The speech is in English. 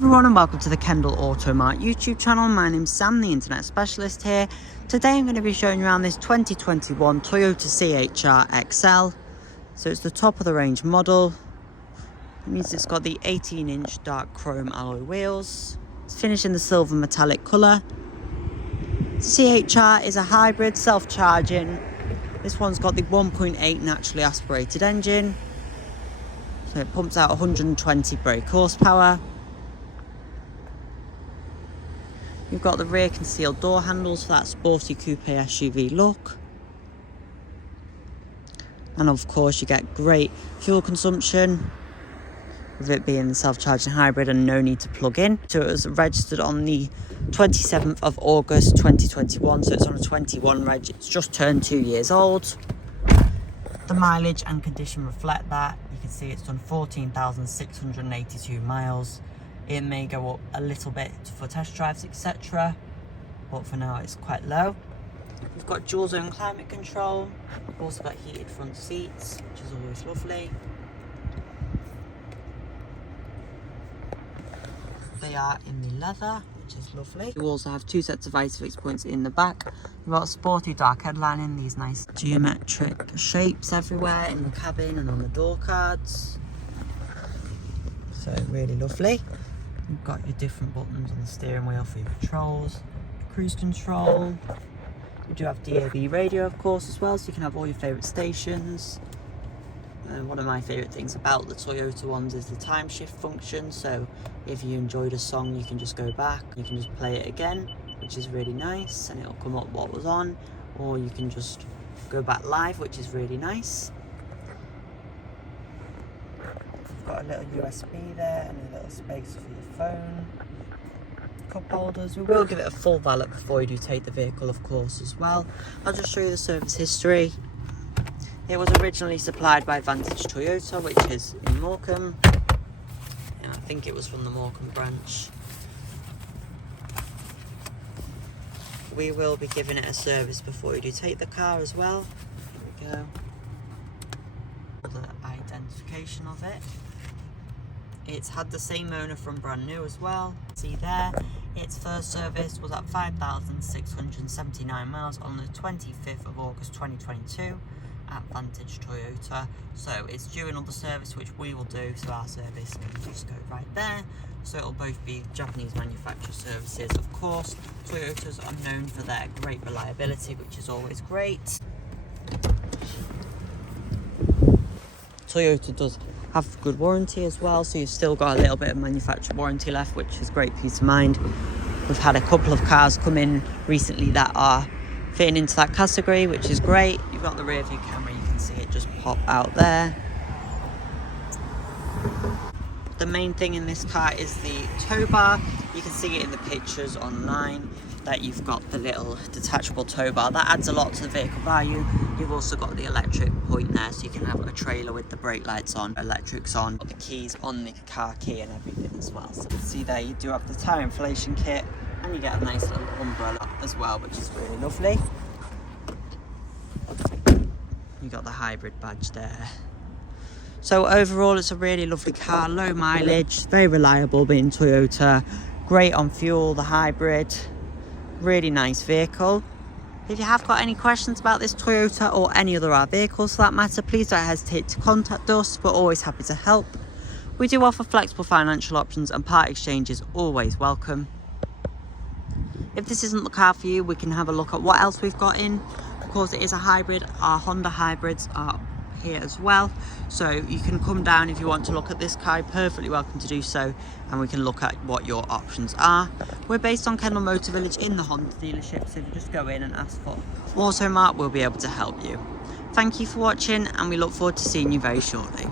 Everyone, and welcome to the Kendal Automart YouTube channel. My name's Sam, the internet specialist here. Today I'm going to be showing you around this 2021 Toyota CHR XL. So it's the top of the range model. It means it's got the 18-inch dark chrome alloy wheels. It's finished in the silver metallic colour. CHR is a hybrid, self-charging. This one's got the 1.8 naturally aspirated engine. So it pumps out 120 brake horsepower. You've got the rear concealed door handles for that sporty coupe SUV look. And of course you get great fuel consumption with it being the self-charging hybrid and no need to plug in. So it was registered on the 27th of August 2021, so it's on a 21 reg. It's just turned 2 years old. The mileage and condition reflect that. You can see it's done 14,682 miles. It may go up a little bit for test drives, etc. But for now, it's quite low. We've got dual zone climate control. We've also got heated front seats, which is always lovely. They are in the leather, which is lovely. You also have two sets of Isofix points in the back. You've got a sporty dark headlining, these nice geometric shapes everywhere in the cabin and on the door cards. So really lovely. You've got your different buttons on the steering wheel for your controls, cruise control. You do have DAB radio, of course, as well, so you can have all your favourite stations. And one of my favourite things about the Toyota ones is the time shift function. So if you enjoyed a song, you can just go back, you can just play it again, which is really nice, and it'll come up what was on, or you can just go back live, which is really nice. Got a little USB there and a little space for your phone. Cup holders. We will give it a full valet before you do take the vehicle, of course, as well. I'll just show you the service history. It was originally supplied by Vantage Toyota, which is in Morecambe, and I think it was from the Morecambe branch. We will be giving it a service before you do take the car as well. Here we go. The identification of it. It's had the same owner from brand new as well. See there, its first service was at 5,679 miles on the 25th of August 2022 at Vantage Toyota. So it's due another service, which we will do, so our service can just go right there. So it'll both be Japanese manufacturer services. Of course, Toyotas are known for their great reliability, which is always great. Toyota does have good warranty as well, so you've still got a little bit of manufacturer warranty left, which is great peace of mind. We've had a couple of cars come in recently that are fitting into that category, which is great. You've got the rear view camera, you can see it just pop out there. The main thing in this car is the tow bar. You can see it in the pictures online that you've got the little detachable tow bar. That adds a lot to the vehicle value. You've also got the electric point there, so you can have a trailer with the brake lights on, electrics on, got the keys on the car key and everything as well. So you can see there you do have the tyre inflation kit, and you get a nice little umbrella as well, which is really lovely. You got the hybrid badge there. So overall, it's a really lovely car, low mileage, very reliable being Toyota, great on fuel, the hybrid, really nice vehicle. If you have got any questions about this Toyota or any other our vehicles for that matter, please don't hesitate to contact us. We're always happy to help. We do offer flexible financial options and part exchange is always welcome. If this isn't the car for you, we can have a look at what else we've got in. Of course, it is a hybrid. Our Honda hybrids are here as well, so you can come down if you want to look at this car. You're perfectly welcome to do so, and we can look at what your options are. We're based on Kendal Motor Village in the Honda dealership, so if you just go in and ask for Automart, we'll be able to help you. Thank you for watching, and we look forward to seeing you very shortly.